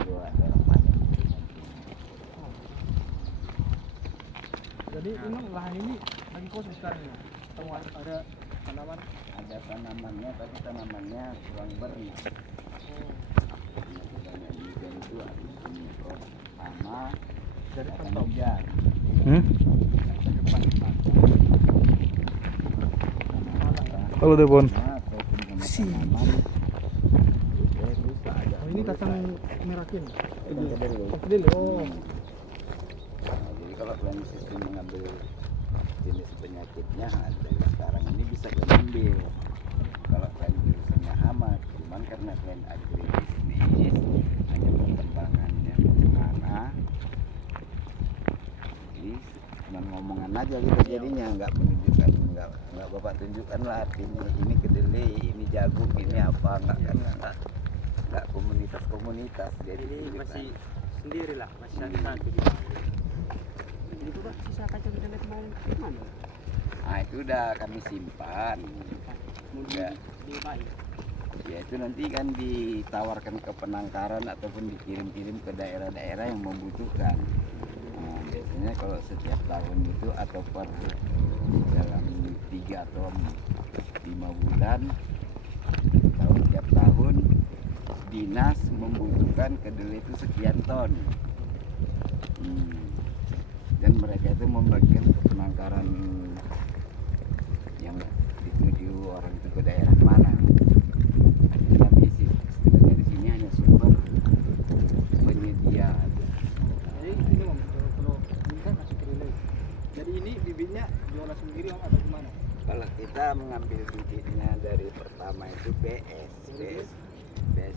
Ada orang panen. Jadi ini lahan ini lagi kosong sekarang ya? Atau ada tanaman? Ada tanamannya, tapi tanamannya kurang beri. Banyak juga itu habis ini pertama Dari akan pantau. hujan. Halo Depon. Si. Oh ini kacang merakin. Kedelai. Kedelai. Oh. Nah, jadi kalau planning sistem mengambil jenis penyakitnya dari sekarang ini bisa diambil. Kalau plan virusannya hama, cuman karena plan agribisnis hanya perkembangannya bagaimana. Jadi cuma ngomongan aja gitu jadinya, nggak menunjukkan, nggak bapak tunjukkan lah artinya ini kedelai, ini jagung, ini apa, nggak komunitas. Jadi Ini masih sendiri lah, masih satu. Itu Pak, sisa kacang kedelai kemarin mana? nah itu udah kami simpan. Udah. Di bayi. Ya itu nanti kan ditawarkan ke penangkaran ataupun dikirim-kirim ke daerah-daerah yang membutuhkan. Nah, biasanya kalau setiap tahun itu atau per dalam 3 atau 5 bulan atau tiap tahun dinas membutuhkan kedelai itu sekian ton. Dan mereka itu membagikan ke penangkaran yang dituju orang itu ke daerah mana. Tapi istilahnya di sini hanya sumber penyedia. Jadi ini om, kalau ini kan kasih kedelai. Jadi ini bibitnya jualan sendiri om atau gimana? Kalau kita mengambil bibitnya dari pertama itu BS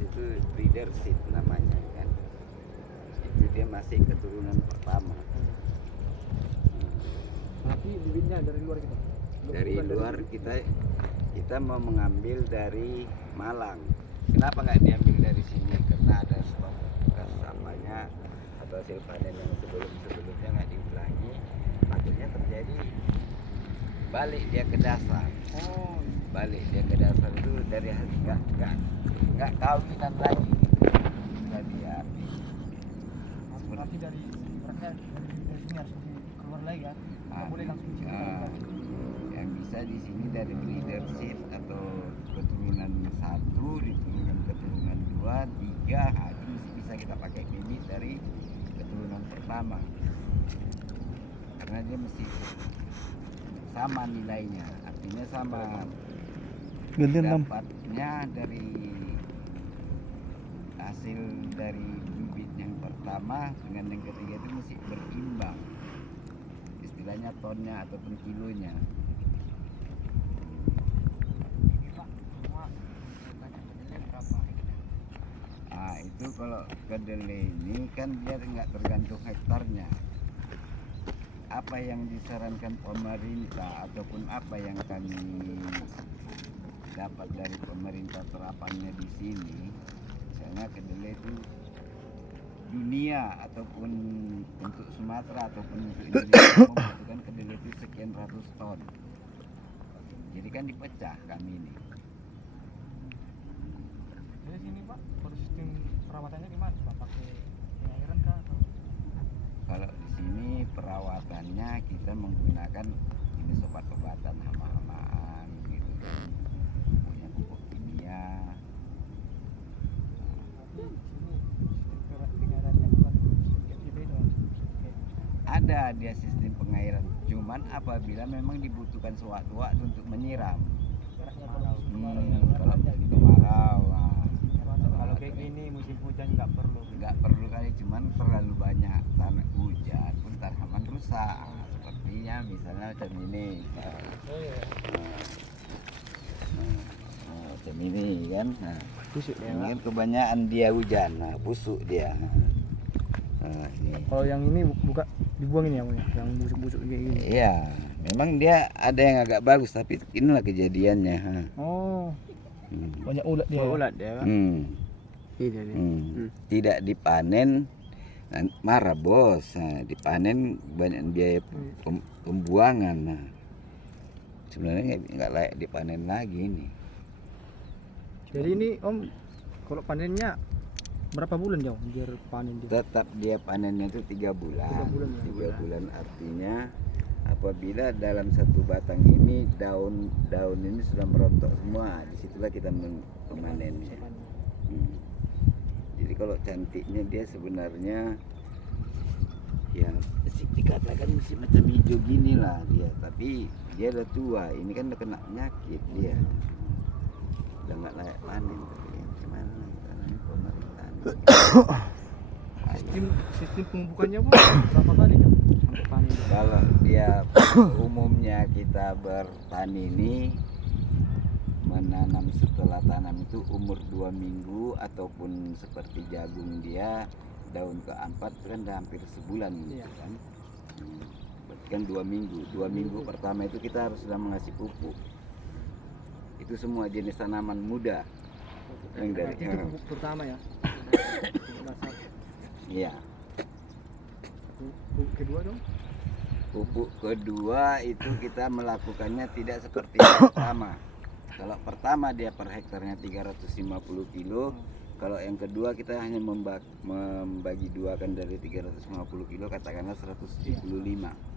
itu breeder seed namanya kan. Itu dia masih keturunan pertama. Berarti bibitnya dari luar kita? Dari Bukan luar kita mau mengambil dari Malang. Kenapa nggak diambil dari sini? Karena ada stok bekas sampahnya atau hasil panen yang sebelumnya nggak diulangi, akhirnya terjadi balik dia ke dasar. Oh. Balik dia ke dasar itu dari hasil nggak kawinan lagi. Bisa dia ambil. Berarti dari mereka dari sini harus keluar lagi kan? Nggak boleh langsung Yang bisa di sini dari breeder seed atau keturunan 1, keturunan 2, 3, itu mesti bisa kita pakai bibit dari keturunan pertama. Karena dia mesti sama nilainya, artinya sama. Gantian Tam. Dapatnya dari hasil dari bibit yang pertama dengan yang ketiga itu mesti berimbang. Istilahnya tonnya ataupun kilonya. Nah itu kalau kedelai ini kan dia nggak tergantung hektarnya. Apa yang disarankan pemerintah ataupun apa yang kami dapat dari pemerintah terapannya di sini, misalnya kedelai itu dunia ataupun untuk Sumatera ataupun untuk Indonesia membutuhkan kedelai itu sekian ratus ton. Jadi kan dipecah kami ini. Jadi sini Pak, kalau sistem perawatannya gimana Pak? Pakai pengairan kah atau? Kalau di sini perawatannya kita menggunakan jenis obat-obatan hama-hamaan gitu kan. Punya pupuk kimia. Di sini sistem pengairannya bukan sistem beda. Ada dia sistem pengairan, cuman apabila memang dibutuhkan sewaktu-waktu untuk menyiram. Kalau lagi kemarau, Kalau kayak gini musim hujan nggak perlu. nggak perlu kali, cuman terlalu banyak tanah hujan pun tanaman rusak. Sepertinya misalnya macam ini. Macam ini kan. Nah, Busuk dia. ini kan kebanyakan dia hujan, nah, busuk dia. Nah, ini. Kalau yang ini buka dibuang ini yang busuk-busuk kayak gini. Iya, memang dia ada yang agak bagus, tapi inilah kejadiannya. Oh, Hmm. banyak ulat dia. Oh, ulat dia. Pak. Hmm. Ini dia. Tidak dipanen, marah bos. Nah, dipanen banyak biaya pembuangan. Nah, sebenarnya nggak layak dipanen lagi ini. Jadi ini Om, kalau panennya Berapa bulan jauh biar panen dia? Tetap dia panennya itu 3 bulan. 3 bulan ya? 3 bulan artinya apabila dalam satu batang ini daun ini sudah merontok semua, disitulah kita memanennya. Jadi kalau cantiknya dia sebenarnya ya dikatakan masih macam hijau gini lah dia, tapi dia udah tua, ini kan udah kena penyakit dia, udah nggak layak panen. Tapi gimana caranya pemerintahan? Sistem pemupukannya Pak, berapa kali jauh untuk panen dia? Kalau dia umumnya kita bertani ini menanam setelah tanam itu umur 2 minggu, ataupun seperti jagung dia daun keempat itu kan udah hampir sebulan gitu Iya. kan. Berarti kan 2 minggu. 2 minggu pertama itu kita harus sudah mengasih pupuk. Itu semua jenis tanaman muda yang dari Berarti itu pupuk pertama ya? Dasar. iya. Pupuk kedua dong? Pupuk kedua itu kita melakukannya tidak seperti yang pertama. Kalau pertama dia per hektarnya 350 kilo, kalau yang kedua kita hanya membagi dua kan dari 350 kilo katakanlah 175.